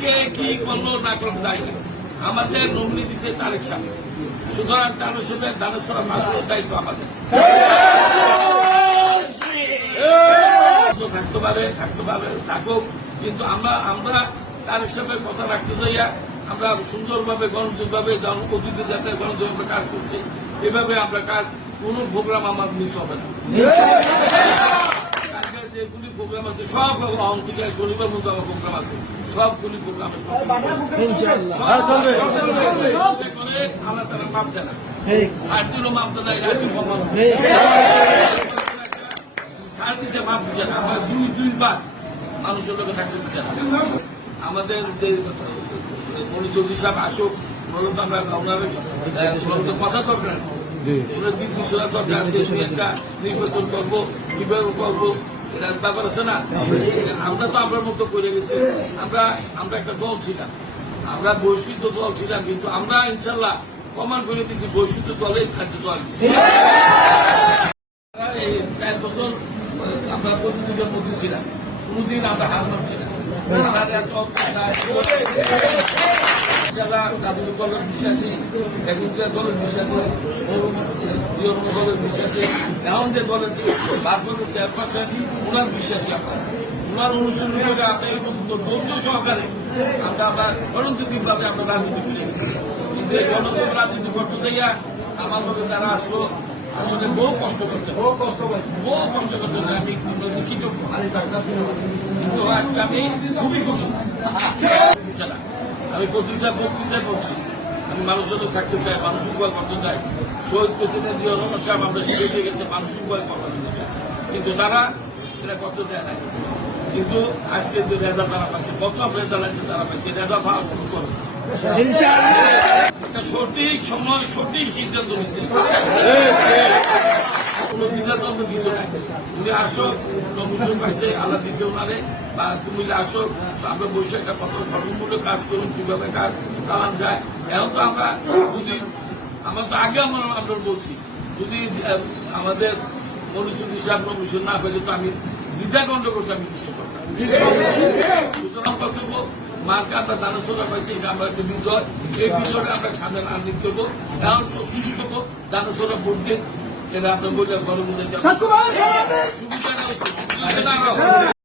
কে কি করলো না করলো তাই না, আমাদের নমিনি দিচ্ছে তারেক সাহেব। সুতরাং তারেক সাহেবের দানেশ্বরা মাসুরের দায়িত্ব আমাদের। থাকতে পারে থাকুক, কিন্তু আমরা তারেক সাহেবের কথা রাখতে যাইয়া আমরা সুন্দরভাবে গণতান্ত্রিকভাবে অতিথি যাতে গণতান্ত্রিকভাবে কাজ করছি। এভাবে আমরা কাজ কোন প্রোগ্রাম আমার মিস হবে না। যেগুলি প্রোগ্রাম আছে সব অঙ্কিকা শনিবার মধ্যে আমার প্রোগ্রাম আছে, সবগুলি প্রোগ্রামে আল্লাহ তারা মাপ দেয় না, সার দিনও মাপ দেয় না, সার দিছে মাপ দিচ্ছে না। আমরা দুইবার মানুষের লোকে থাকতে দিচ্ছে না। আমাদের যে মনিচৌধুরী সাহেব আসুক, মূলত আমরা ওনার কথা দরকার আছে, ওনার দিন দিশার দরকার আছে। একটা নির্বাচন করবো, কিভাবে করবো এটার ব্যাপার আছে না। আমরা তো আমরা মতো করে গেছি, আমরা একটা দল ছিলাম, আমরা বৈশ্বিক দল ছিলাম, কিন্তু আমরা ইনশাল্লাহ প্রমাণ করে দিচ্ছি বৈশ্বিক দলের খাদ্য দল। এই 4 বছর আমরা প্রতিদিনের মধ্যে ছিলাম, কোনদিন আমরা হার মানছিলাম। রাজনৈতিক দলের বিশ্বাসী, এখনকার দলের বিশ্বাসী, দলের বিশ্বাসী, এমন যে দলের ভারপ্রাপ্ত চেয়ারপারসন ওনার বিশ্বাসী, আমরা ওনার অনুসরণ করে আমরা এই ধৈর্য সহকারে আমরা আবার গণতান্ত্রিকভাবে আমরা রাজনীতি ফিরে গেছি। কিন্তু এই গণতন্ত্র রাজনীতি করতে যাইয়া আমার মধ্যে যারা আসলো আসলে বহু কষ্ট করছে, আমি কৃতজ্ঞ। কিন্তু আজকে আমি খুবই খুশি। আমি প্রতিটা বক্তৃতায় বলছি, আমি মানুষের সাথে থাকতে চাই, মানুষ উপকার করতে চাই। শহীদ প্রেসিডেন্ট জিয়া রহমান সাহেব আমরা শিখে দিয়ে গেছে মানুষ উপকার করতে, কিন্তু তারা এটা করতে দেয় নাই। কিন্তু আজকে যে রেজা তারা পাচ্ছে, প্রথম রেজা লাগছে তারা পাচ্ছে, রেজা পাওয়া শুরু করবে। একটা সঠিক সময় সঠিক সিদ্ধান্ত নিচ্ছে, কোনো দ্বিধাদ্বন্দ্ব কিছু নাই। তুমি আসো, নমিশন পাইছে আল্লাহ দিছে ওনারে, বা তুমি আসো, আমরা বসে একটা কত গঠনমূলক কাজ করুন, কিভাবে কাজ চালান যায়। এখন তো আমরা যদি আমরা তো আগে আমরা বলছি, যদি আমাদের মনিচুর হিসাব নমিশন না পেলে তো আমি দ্বিধাগণ্ড করছি, আমি বিশ্বাস করতাম। সুতরাং বক্তব্য মার্কে আমরা দানেশ্বরা পাইছি, এটা আমরা একটা বিষয়, এই বিষয়টা আমরা সামনে আনতে দেবো। এখন সুযোগ দেবো দানেশ্বরা ভোট দিন, এটা আপনার বলে গণতন্ত্রের সুবিধা